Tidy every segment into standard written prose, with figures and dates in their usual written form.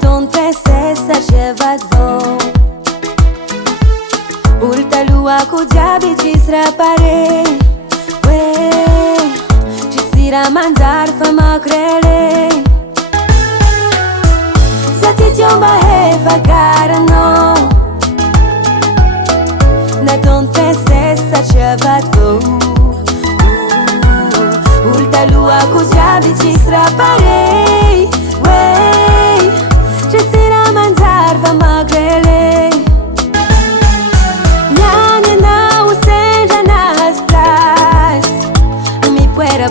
ton princesa ce vadvo Ulta lua cu diabi ci strapare Ci sira mangiar fama crele Zati tiomba he vagara no Na ton princesa ce vadvo Ulta lua cu diabi ci strapare Ci sira mangiar fama crele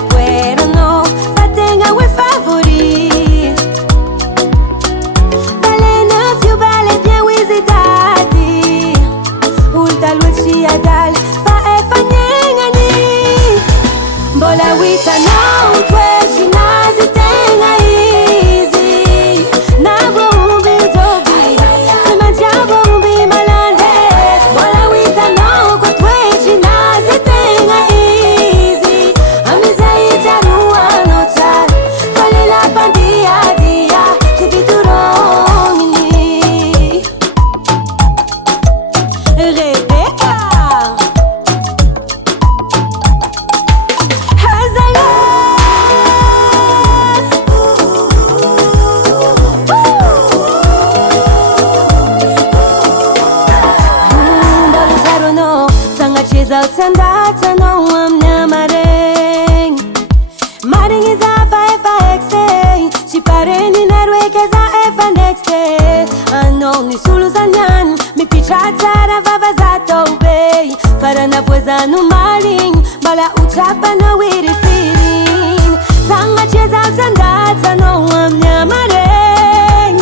Puera no, pa tenga we favori Balena fiu bale bien wisitati Ulta lucia dal fa e fa nyengani Bola wita no, twechi nazi tenga easy Na bombi tobi, se mangiavo bombi malande Bola wita no, kwa twechi nazi tenga easy Sandata no amna mareng Mareng is a fa exe Ci pare ni nerwe che za fa next day Anoni sulu zanyan Mi pichata vava zato bei Farana poeza no maling Bala uchapa no wiri feeling Sanga cheza sandata no amna mareng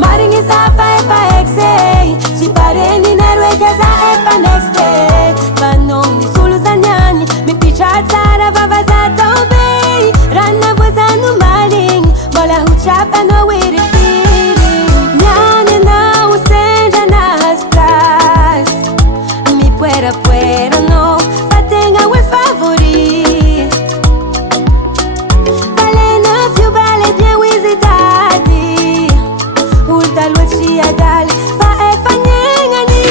Mareng is a fa exe Ci pare ni nerwe che za fa next day Panoni sulu zanyani Mi pichata vava zato bei Rana poeza no maling Bala uchapa no wiri feeling Nyane na usenja na hastas Mi puera no Pa tenga we favori Balena fiu bale bien wisitati Ulta lucia dal Fa e fa nyengani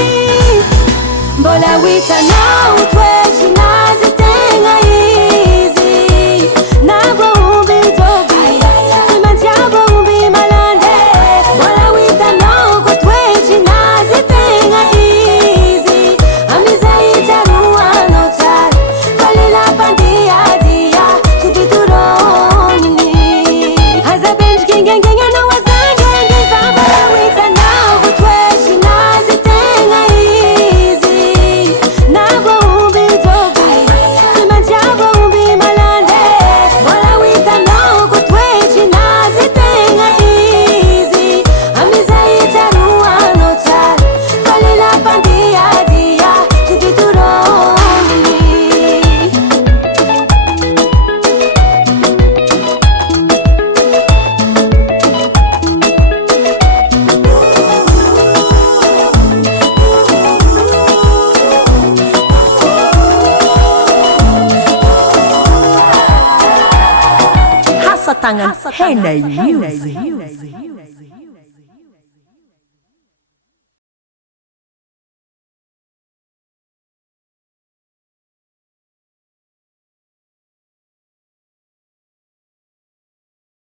Bola wita no twechi nazi tenga easy Na bombi tobi Se mangiavo bombi malande Bola wita no kwa twechi nazi tenga easy Amiza itarua no tal Fali la pandia dia Chipituroni Haza bench king no wazange Fama wita no kwa twechi nazi tenga easy Na bombi tobi Se mangiavo bombi malande Bola wita no kwa twechi nazi tenga easy Amiza itarua no tal Fali la pandia dia Chipituroni Hasatangan Ehnay Music.